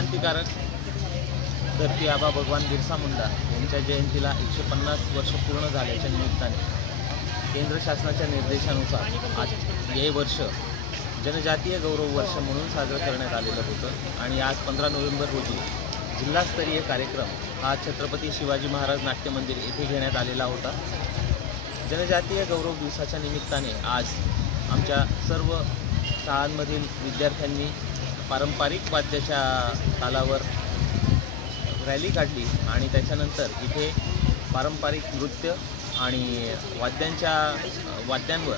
क्रांतिकारक धरती आबा भगवान बिरसा मुंडा यांच्या जयंतीला 150 वर्ष पूर्ण झाल्याच्या निमित्ताने केंद्र शासनाच्या निर्देशानुसार आज हे वर्ष जनजातीय गौरव वर्ष म्हणून साजरं करण्यात आलेलं होतं आणि आज 15 नोव्हेंबर रोजी जिल्हास्तरीय कार्यक्रम हा छत्रपती शिवाजी महाराज नाट्य मंदिर येथे घेण्यात आलेला होता। जनजातीय गौरव दिवसाच्या निमित्ताने आज आमच्या सर्व शाळांमधील विद्यार्थ्यांनी पारंपरिक वाद्याच्या तालावर रॅली काढली आणि त्याच्यानंतर इथे पारंपरिक नृत्य आणि वाद्यांवर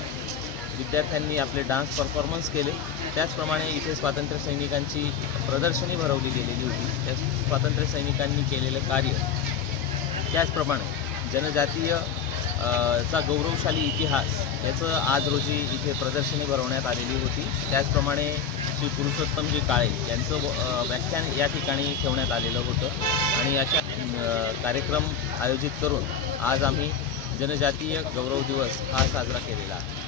विद्यार्थ्यांनी आपले डान्स परफॉर्मन्स केले। त्याचप्रमाणे इथे स्वातंत्र्य सैनिकांची प्रदर्शनी भरवली गेलेली होती। त्या स्वातंत्र्य सैनिकांनी केलेलं कार्य, त्याचप्रमाणे जनजातीय चा गौरवशाली इतिहास याचं आज रोजी इथे प्रदर्शनी भरवण्यात आलेली होती। त्याचप्रमाणे श्री पुरुषोत्तमजी काळे यांचं व्याख्यान या ठिकाणी ठेवण्यात आलेलं होतं आणि अशा कार्यक्रम आयोजित करून आज आम्ही जनजातीय गौरव दिवस हा साजरा केलेला आहे।